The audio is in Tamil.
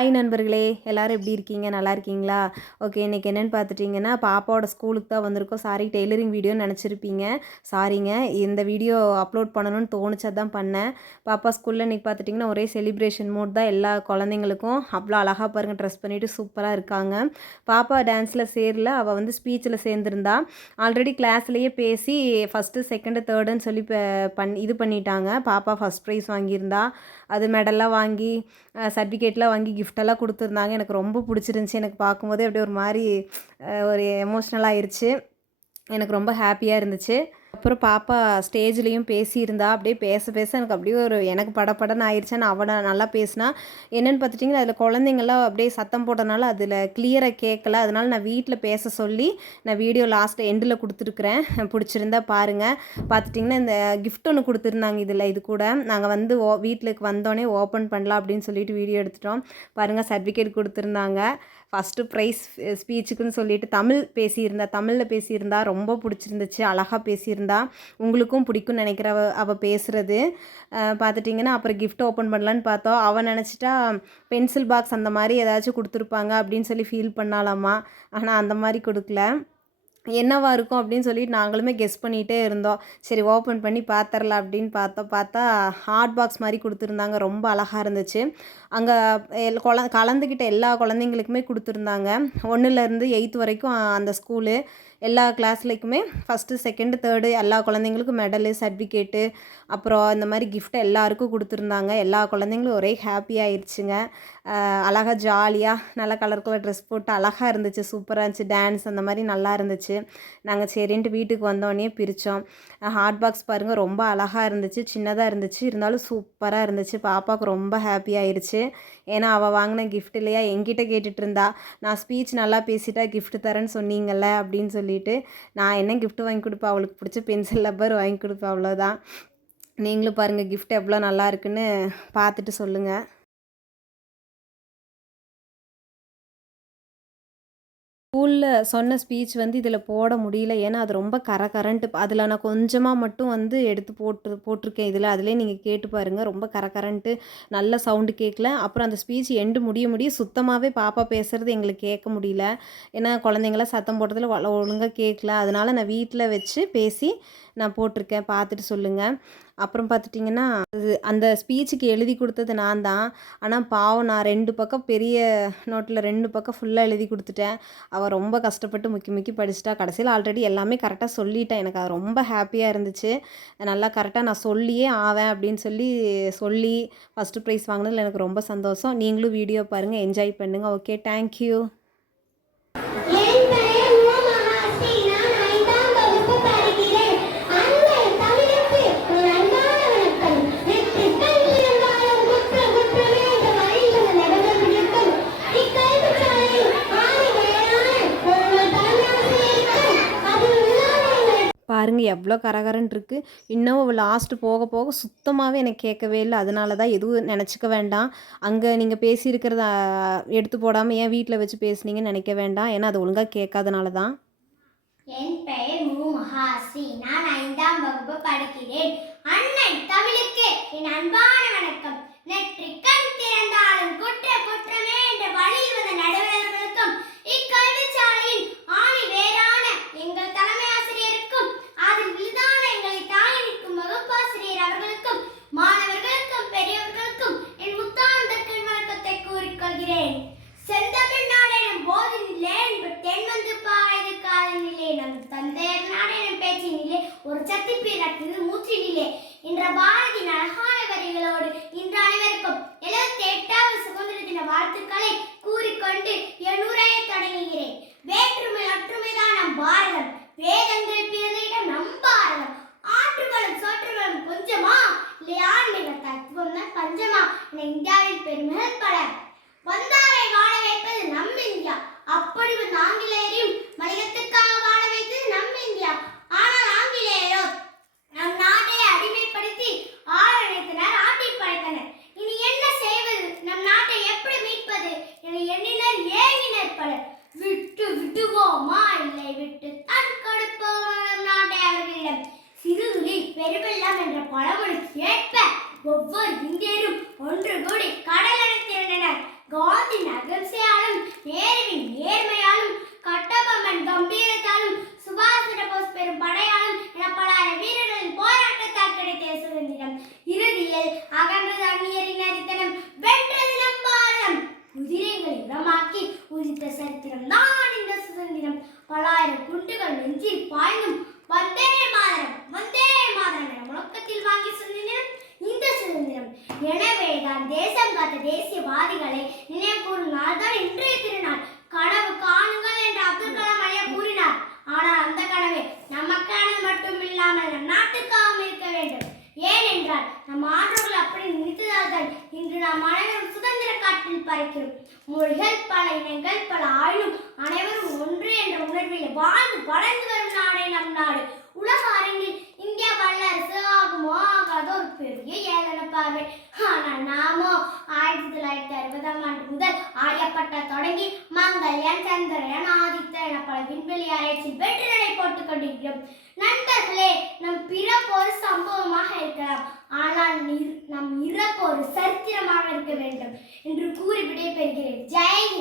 ஹாய் நண்பர்களே எல்லோரும் எப்படி இருக்கீங்க? நல்லா இருக்கீங்களா? ஓகே இன்றைக்கி என்னென்னு பார்த்துட்டிங்கன்னா பாப்பாவோட ஸ்கூலுக்கு தான் வந்திருக்கோம். சாரி டெய்லரிங் வீடியோ நினச்சிருப்பீங்க. சாரிங்க இந்த வீடியோ அப்லோட் பண்ணணும்னு தோணுச்சா தான் பண்ணேன். பாப்பா ஸ்கூலில் இன்றைக்கி பார்த்துட்டிங்கன்னா ஒரே செலிப்ரேஷன் மூட் தான் எல்லா குழந்தைங்களுக்கும். அவ்வளோ அழகாக பாருங்கள் ட்ரெஸ் பண்ணிவிட்டு சூப்பராக இருக்காங்க. பாப்பா டான்ஸில் சேரல அவள் வந்து ஸ்பீச்சில் சேர்ந்துருந்தா. ஆல்ரெடி கிளாஸ்லேயே பேசி ஃபஸ்ட்டு செகண்டு தேர்டுன்னு சொல்லி பண் இது பண்ணிட்டாங்க. பாப்பா ஃபஸ்ட் ப்ரைஸ் வாங்கியிருந்தா. அது மெடல்லாம் வாங்கி சர்டிஃபிகேட்லாம் வாங்கி கிஃப்ட் கிஃப்டெல்லாம் கொடுத்துருந்தாங்க. எனக்கு ரொம்ப பிடிச்சிருந்துச்சி. எனக்கு பார்க்கும்போதே அப்படியே ஒரு மாதிரி ஒரு எமோஷ்னல் ஆயிடுச்சு எனக்கு ரொம்ப ஹாப்பியாக இருந்துச்சு. அப்புறம் பாப்பா ஸ்டேஜ்லேயும் பேசியிருந்தா அப்படியே பேச பேச எனக்கு அப்படியே ஒரு எனக்கு படபடன்னு ஆயிடுச்சு நான் அவனை நல்லா பேசினா. என்னென்னு பார்த்துட்டிங்கன்னா அதில் குழந்தைங்கள்லாம் அப்படியே சத்தம் போட்டனால அதில் கிளியராக கேட்கல அதனால நான் வீட்டில் பேச சொல்லி நான் வீடியோ லாஸ்ட் எண்டில் கொடுத்துருக்குறேன். பிடிச்சிருந்தா பாருங்கள் பார்த்துட்டிங்கன்னா இந்த கிஃப்ட் ஒன்று கொடுத்துருந்தாங்க இதில் இது கூட. நாங்கள் வந்து ஓ வீட்டுக்கு வந்தோடனே ஓப்பன் பண்ணலாம் அப்படின்னு சொல்லிட்டு வீடியோ எடுத்துட்டோம். பாருங்கள் சர்டிஃபிகேட் கொடுத்துருந்தாங்க. ஃபஸ்ட்டு ப்ரைஸ் ஸ்பீச்சுக்குன்னு சொல்லிட்டு தமிழ் பேசியிருந்தா தமிழில் பேசியிருந்தா ரொம்ப பிடிச்சிருந்துச்சு. அழகாக பேசியிருந்தா உங்களுக்கும் பிடிக்கும்னு நினைக்கிற அவ அவள் பேசுகிறது பார்த்துட்டிங்கன்னா அப்புறம் கிஃப்ட் ஓப்பன் பண்ணலான்னு பார்த்தோம். அவன் நினச்சிட்டா பென்சில் பாக்ஸ் அந்த மாதிரி ஏதாச்சும் கொடுத்துருப்பாங்க அப்படின்னு சொல்லி ஃபீல் பண்ணாலாமா? ஆனால் அந்த மாதிரி கொடுக்கல. என்னவா இருக்கும் அப்படின்னு சொல்லிட்டு நாங்களுமே கெஸ் பண்ணிகிட்டே இருந்தோம். சரி ஓப்பன் பண்ணி பார்த்துரலாம் அப்படின்னு பார்த்தோம். பார்த்தா ஹாட் பாக்ஸ் மாதிரி கொடுத்துருந்தாங்க. ரொம்ப அழகாக இருந்துச்சு. அங்கே எல் குழ கலந்துக்கிட்ட எல்லா குழந்தைங்களுக்குமே கொடுத்துருந்தாங்க. ஒன்றுலேருந்து எயித்து வரைக்கும் அந்த ஸ்கூலு எல்லா கிளாஸ்லைக்குமே ஃபஸ்ட்டு செகண்டு தேர்டு எல்லா குழந்தைங்களுக்கும் மெடலு சர்டிஃபிகேட்டு அப்புறம் இந்த மாதிரி கிஃப்ட்டு எல்லாருக்கும் கொடுத்துருந்தாங்க. எல்லா குழந்தைங்களும் ஒரே ஹாப்பி அழகாக ஜாலியாக நல்லா கலர் கலர் ட்ரெஸ் போட்டு அழகாக இருந்துச்சு. சூப்பராக இருந்துச்சு. டான்ஸ் அந்த மாதிரி நல்லா இருந்துச்சு. நாங்கள் சரின்ட்டு வீட்டுக்கு வந்தோடனே பிரித்தோம் ஹாட் பாக்ஸ் பாருங்கள் ரொம்ப அழகாக இருந்துச்சு. சின்னதாக இருந்துச்சு. இருந்தாலும் சூப்பராக இருந்துச்சு. பாப்பாவுக்கு ரொம்ப ஹாப்பி ஆயிருச்சு. ஏன்னா அவள் வாங்கின கிஃப்ட் இல்லையா? என்கிட்ட கேட்டுட்டு இருந்தா நான் ஸ்பீச் நல்லா பேசிட்டா கிஃப்ட் தரேன்னு சொன்னீங்கல்ல? அப்படின்னு சொல்லி சொல்லிட்டு நான் என்ன கிஃப்ட் வாங்கி கொடுப்பேன் அவளுக்கு பிடிச்ச பென்சில் ரப்பர் வாங்கி கொடுப்பேன் அவ்வளோதான் நீங்களும் பாருங்கள் கிஃப்ட் எவ்வளோ நல்லா இருக்குன்னு பார்த்துட்டு சொல்லுங்கள் ஸ்கூலில் சொன்ன ஸ்பீச் வந்து இதில் போட முடியல. ஏன்னா அது ரொம்ப கர கரண்ட்டு அதில் நான் கொஞ்சமாக மட்டும் வந்து எடுத்து போட்டு போட்டிருக்கேன் இதில். அதிலே நீங்கள் கேட்டு பாருங்கள் ரொம்ப கர கரண்ட்டு நல்ல சவுண்டு கேட்கல அப்புறம் அந்த ஸ்பீச் எண்டு முடிய முடிய சுத்தமாகவே பாப்பா பேசுகிறது எங்களுக்கு கேட்க முடியல. ஏன்னா குழந்தைங்களாம் சத்தம் போட்டதில் ஒழுங்காக கேட்கல அதனால் நான் வீட்டில் வச்சு பேசி நான் போட்டிருக்கேன். பார்த்துட்டு சொல்லுங்கள் அப்புறம் பார்த்துட்டிங்கன்னா அது அந்த ஸ்பீச்சுக்கு எழுதி கொடுத்தது நான் தான். ஆனால் பாவம் நான் ரெண்டு பக்கம் பெரிய நோட்டில் ரெண்டு பக்கம் ஃபுல்லாக எழுதி கொடுத்துட்டேன். அவள் ரொம்ப கஷ்டப்பட்டு முக்கி முக்கி படிச்சுட்டா. கடைசியில் ஆல்ரெடி எல்லாமே கரெக்டாக சொல்லிட்டேன். எனக்கு அது ரொம்ப ஹாப்பியாக இருந்துச்சு. நல்லா கரெக்டாக நான் சொல்லியே ஆவேன் அப்படின்னு சொல்லி சொல்லி ஃபஸ்ட்டு ப்ரைஸ் வாங்கினதில் எனக்கு ரொம்ப சந்தோஷம். நீங்களும் வீடியோ பாருங்கள் என்ஜாய் பண்ணுங்கள் ஓகே தேங்க்யூ என் பெயர் உமாமகாஸ்ரீ. நான் ஐந்தாம் வகுப்பு படிக்கிறேன். அன்பு தமிழுக்கு ஒரு அன்பான வணக்கம். வெற்றிக் கல்வி என்றாலும் குற்ற குற்றமே என்ற வழியில் நடனம் இருக்கும். இக்கல்விச் சாலையில் ஆணி வேளான ஒரு தலைமையாசிரியருக்கும் அதில் உள்ளவர்கள் பாருங்கள் எவ்வளோ கரகரன் இருக்குது இன்னும் லாஸ்ட்டு போக போக சுத்தமாகவே எனக்கு கேட்கவே இல்லை. அதனால தான் எதுவும் நினச்சிக்க வேண்டாம். அங்கே நீங்கள் பேசியிருக்கிறத எடுத்து போடாமல் ஏன் வீட்டில் வச்சு பேசுனீங்கன்னு நினைக்க வேண்டாம். ஏன்னா அது ஒழுங்காக கேட்காதனால தான் என் பெயர் மு. மகாசி நான் ஐந்தாம் வகுப்பு படிக்கிறேன். அண்ணன் தமிழுக்கு. என் அன்பான வணக்கம். நெற்றிக் பேச்சினிலே ஒரு பிறக்குது மூச்சினிலே என்ற பாரதியின் அழகான வரிகளோடு இன்று அனைவருக்கும் எழுபத்தி எட்டாவது சுதந்திர தின வாழ்த்துக்களை கூறிக்கொண்டு என் உரையை தொடங்குகிறேன். வேற்றுமை மற்றும் பழமொழிக்கு ஏற்ப ஒவ்வொரு இந்தியரும் ஒன்று கூடி காட்டில் மொழிகள் பல இனங்கள் பல ஆயினும் அனைவரும் ஒன்று என்ற உணர்வில் வாழ்ந்து வளர்ந்து வரும் நாடே நம் நாடு. உலக அரங்கில் இந்தியா வல்லரசு ஆகுமோ ஆகாதோ ஒரு பெரிய ஏளன பார்வை. ஆனால் நாமோ ஆயிரத்தி தொள்ளாயிரத்தி அறுபதாம் ஆண்டு முதல் ஆயப்பட்ட தொடங்கி மங்கள்யான் சந்திரயான் ஆதித்த என பல விண்வெளி ஆராய்ச்சி வெற்றிகளை போட்டுக் கொண்டிருக்கிறோம் நண்பர்களே நம் பிறப்பு ஒரு சம்பவமாக இருக்கலாம். ஆனால் நம் இறப்பு ஒரு சரித்திரமாக இருக்க வேண்டும் என்று கூறி விடைபெறுகிறேன். ஜெய்